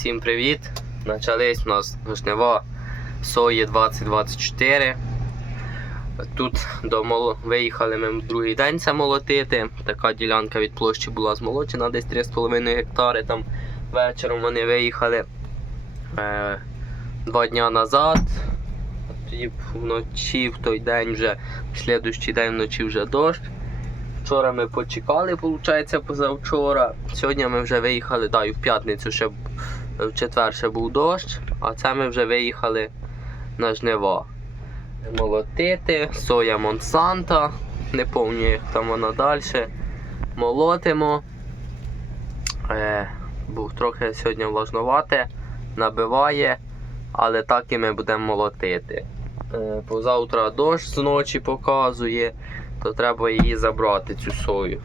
Всім привіт! Начались у нас жнива сої 2024. Тут до виїхали ми другий день це молотити. Така ділянка від площі була змолочена, десь 3,5 гектари. Там вечором вони виїхали е, два дня назад. Тоді вночі в той день вже, в слідущий день вночі вже дощ. Вчора ми почекали, виходить, позавчора. Сьогодні ми вже виїхали, да, і в п'ятницю ще в четвер ще був дощ, а це ми вже виїхали на жнива. Молотити, соя Монсанта, не пам'ятаю, як там вона далі. Молотимо. Е, був трохи сьогодні влажнувате, набиває, але так і ми будемо молотити. Е, позавтра дощ зночі показує то треба її забрати, цю сою.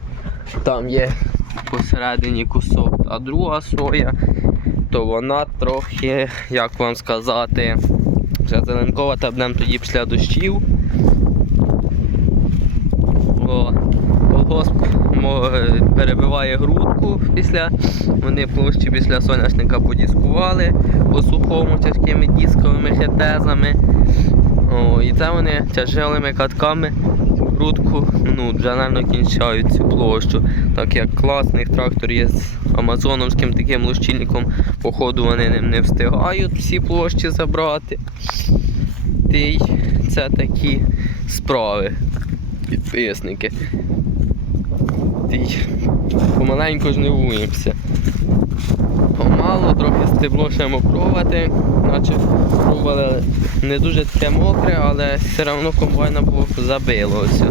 Там є посередині кусок, а друга соя, то вона трохи, як вам сказати, вже зеленкова, та будемо тоді після дощів. О, перебиває грудку після. Вони площі після соняшника подіскували по сухому тяжкими дисковими хетезами. О, і це вони тяжелими катками грудку ну, вже, мабуть, кінчають цю площу. Так як класний трактор є з амазоновським таким лущильником, походу вони ним не встигають всі площі забрати. Та це такі справи, підписники. Та й помаленьку жнивуємося. Помало, трохи стебло ще мокровати, наче пробували не дуже таке мокре, але все одно комбайна було забило. Ось.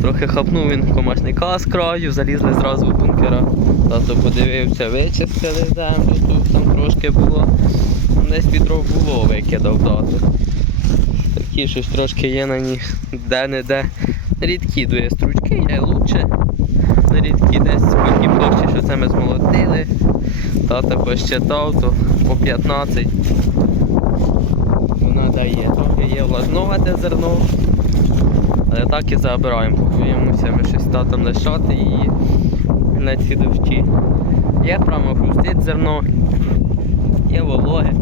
Трохи хапнув він комашника з краю, залізли зразу в бункера. Тато подивився, вичистили землю, тут там трошки було. Десь відро було, викидав тато. Такі щось трошки є на них де-не-де. Рідкі дує стручки, є лучше. Рідкі десь по площі, що це ми змолотили. Тато посчитав, то по 15 вона дає. Трохи є влажновате зерно. Але так і забираємо. Побоїмося ми щось татом лишати її на ці дощі. Є прямо хрустить зерно, є вологе.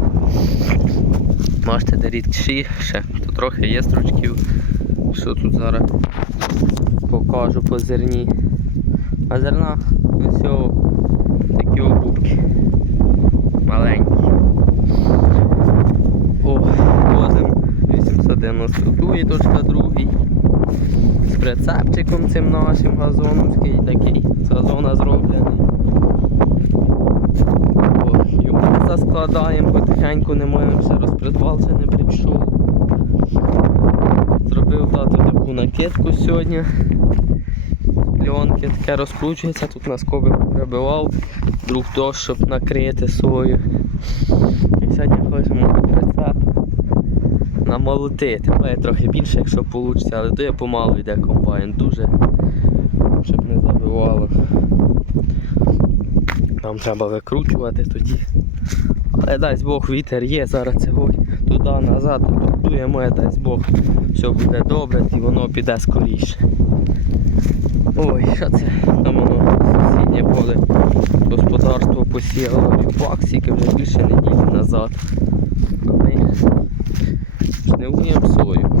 Де рідші ще, то трохи є стручків. Що тут зараз покажу по зерні. А зерна ось о, такі. Маленькі. О, возим 892 точка другий. З прицепчиком цим нашим газоновський такий з газона зроблений. О, йому заскладаємо потихеньку, не маємо ще розпредвал, ще не прийшов. Зробив тато таку накидку сьогодні. Пльонки таке розкручується, тут на скоби прибивав, друг дощ, щоб накрити сою. І сьогодні хочемо прицеп намолотити. Має трохи більше, якщо вийде, але то я помалу йде комбайн, дуже, щоб не забивало. Нам треба викручувати тоді. Але дасть Бог вітер є, зараз цього туди назад, дує моє, дасть Бог, все буде добре і воно піде скоріше. Ой, що це? Там воно сусіднє поле господарство посіяло півбаксики вже більше неділі назад. А ми жнивуємо сою.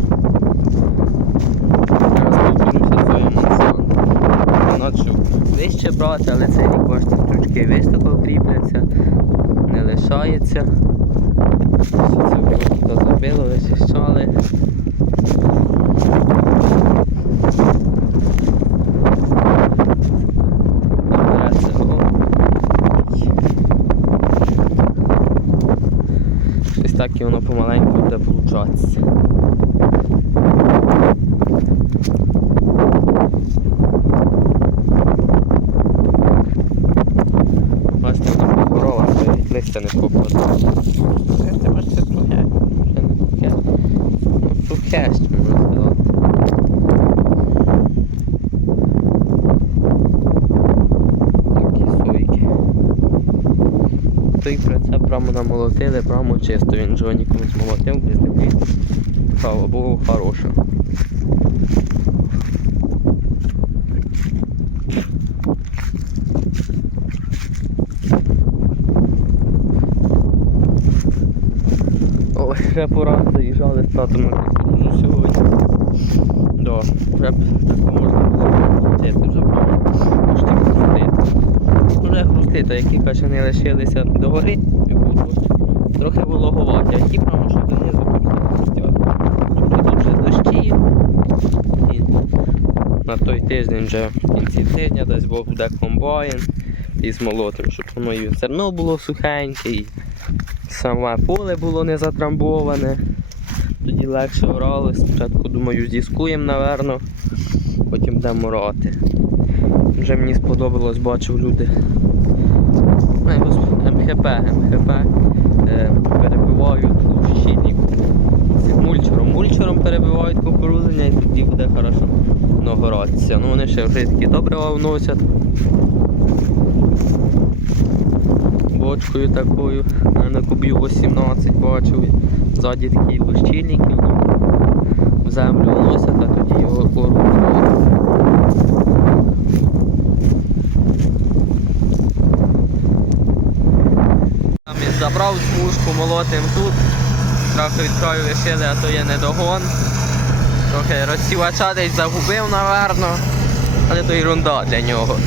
Вище брати, але цей рік бачите, стручки високо кріпляться, не лишається. Це забило, о. Щось так і воно помаленьку буде получатися. той прицеп прямо намолотили, прямо чисто. Він Джоні комусь молотив, десь такий. Слава Богу, хороша. Ще пора заїжджали з татом на сьогодні. Вже б можна крутити вже. Почти хрустити. Вже хрустити, які качани лишилися догори, був дощ. Трохи вологоваті, а ті прямо що донизу хрустять. Тобто тут вже дощі. І на той тиждень вже в кінці тижня десь Бог буде комбайн і змолотим, щоб воно і зерно було сухеньке, і саме поле було не затрамбоване. Тоді легше орали. Спочатку думаю, здіскуємо, напевно, потім будемо орати. Вже мені сподобалось, бачив люди. МХП, МХП е, перебивають лущильнику з мульчером. Мульчером перебивають кукурузення і тоді буде хорошо нагоратися. Ну вони ще вже такі добрива вносять. Бочкою такою, на кубів 18 бачив. Ззаді такий лущильник, в землю вносять, а тоді його він забрав смужку, молотим тут. Трохи від краю лишили, а то є недогон. Трохи розсівача десь загубив, напевно. Але то ерунда для нього.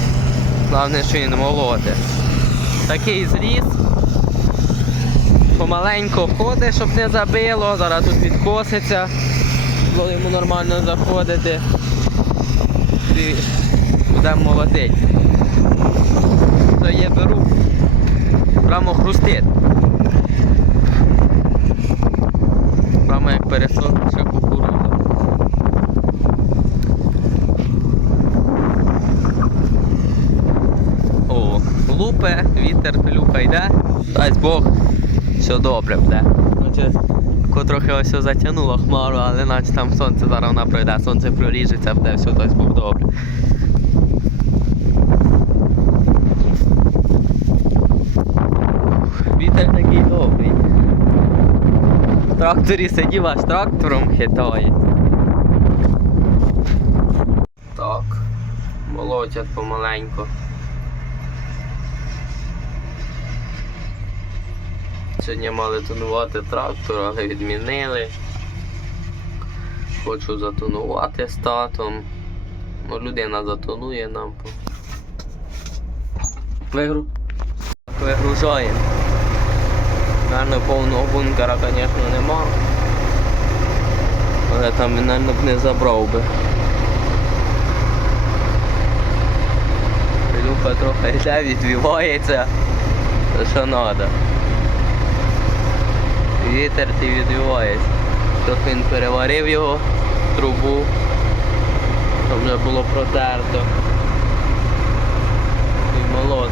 Головне, що він молоте. Такий зріз. Помаленько ходить, щоб не забило. Зараз тут відкоситься. Коли йому нормально заходити. І будемо молотити. То є беру. Прямо хрустить. Прямо як пересохша кукурудза. О, лупе, вітер пилюка йде. Дасть Бог, все добре буде. Ко трохи ось затягнуло хмару, але наче там сонце зараз вона пройде, сонце проріжеться, буде все дасть Бог добре. Вітер такий добрий. В тракторі сидів, аж трактором хитає. Так, молотять помаленьку. Сьогодні мали тонувати трактор, але відмінили. Хочу затонувати з татом. Ну, людина затонує нам. Вигру. Вигружаємо. Наверно, повного бункера, звісно, нема. Але там наверно, б не забрав би. Люка трохи йде, відвівається. Що треба. Вітер ти відвівається. Трохи він переварив його, трубу. Там вже було протерто. І молотом.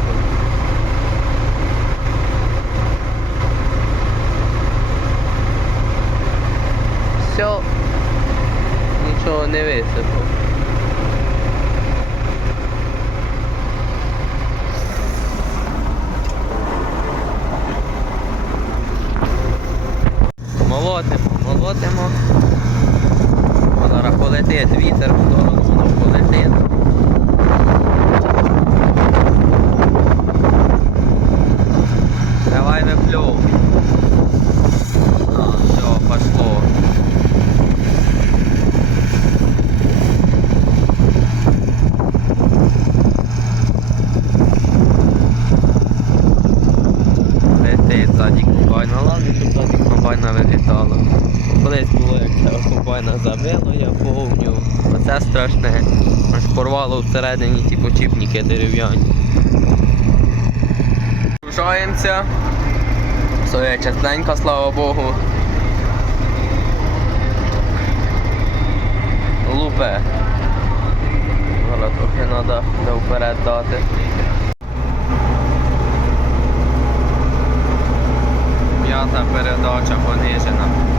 Все. Нічого не висипав. Молотимо, молотимо. Зараз полетить вітер в сторону, воно полетить. Давай виплюв. А, все, пошло. Летить ззаді комбайн. Головне, щоб ззаді комбайна вилітало. Колись було, як цього комбайна забило, я повню. Оце страшне. Аж порвало всередині ті почіпники дерев'яні. Рушаємося. Все є частенько, слава Богу. Лупе. Зараз трохи треба вперед дати. П'ята передача понижена.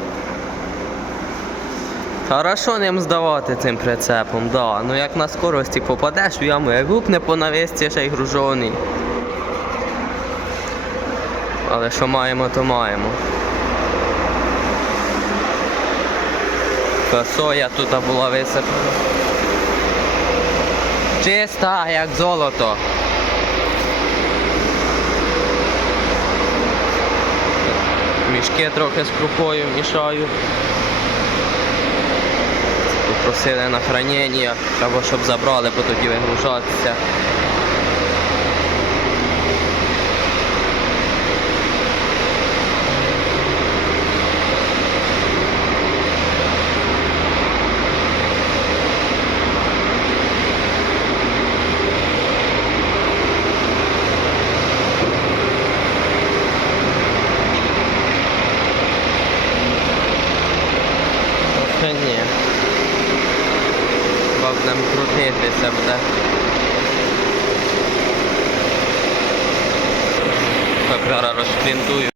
Хорошо ним здавати цим прицепом, да. Ну як на скорості попадеш в яму, як гукне по навісці ще й гружоний. Але що маємо, то маємо. Та соя тут була висипана. Чиста, як золото. Мішки трохи з крупою мішаю. Попросили на хранення, або щоб забрали, бо тоді вигружатися. Трохи ні. Бо будемо крутитися буде. Так, зараз розпринтую.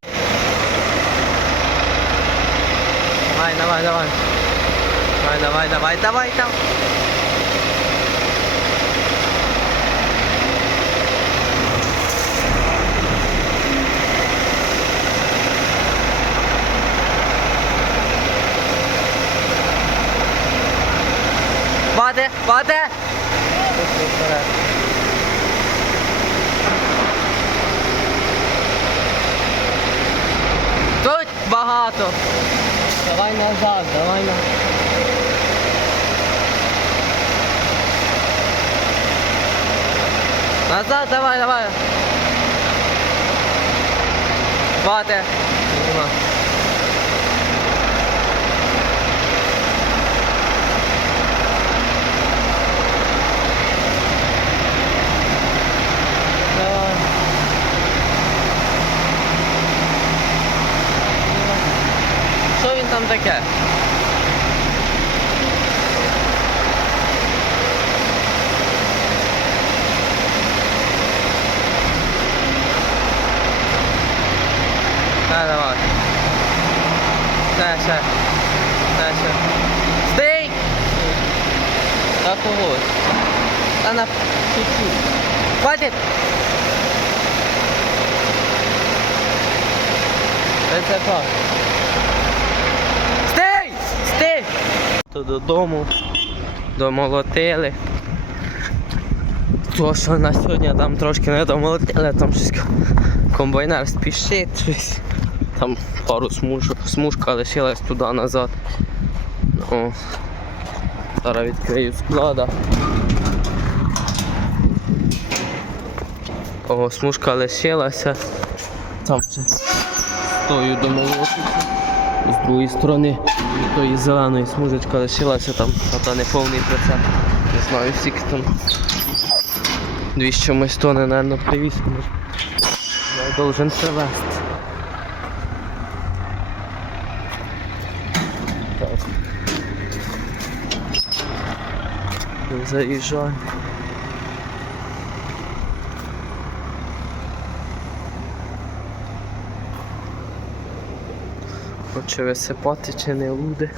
Давай, давай, давай. Давай, давай, давай, давай, там. Паде, паде! Тут багато. Давай назад, давай назад. Назад, давай, давай. Паде. Нема. Давай. Що він там таке? Давай, давай. Ще, ще. Ще, ще. Стій! Та когось. Та на чуть-чуть. Хватит! Це так. Стій! Стій! То додому домолотили. То, що на сьогодні там трошки не домолотили, там щось комбайнер спішить, щось. Там пару смужок, смужка лишилась туди назад. О. Зараз відкрию склада. О, смужка лишилася. Там ще стою до. З другої сторони від тої зеленої смужечка лишилася там, та не повний прицеп. Не знаю, скільки там. Дві з чомусь тони, напевно, привіз. Я должен привезти. Заїжджаю. Хоче висипати чи не буде.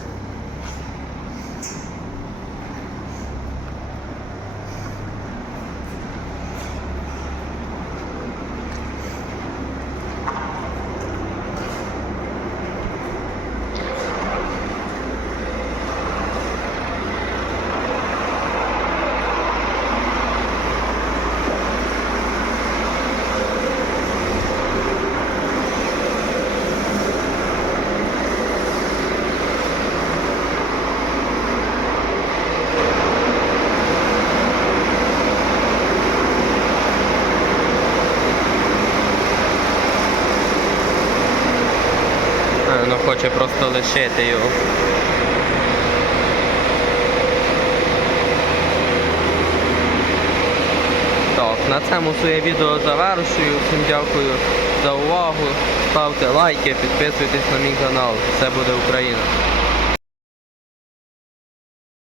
А, ну хоче просто лишити його. Так, на цьому своє відео завершую. Всім дякую за увагу. Ставте лайки, підписуйтесь на мій канал. Все буде Україна.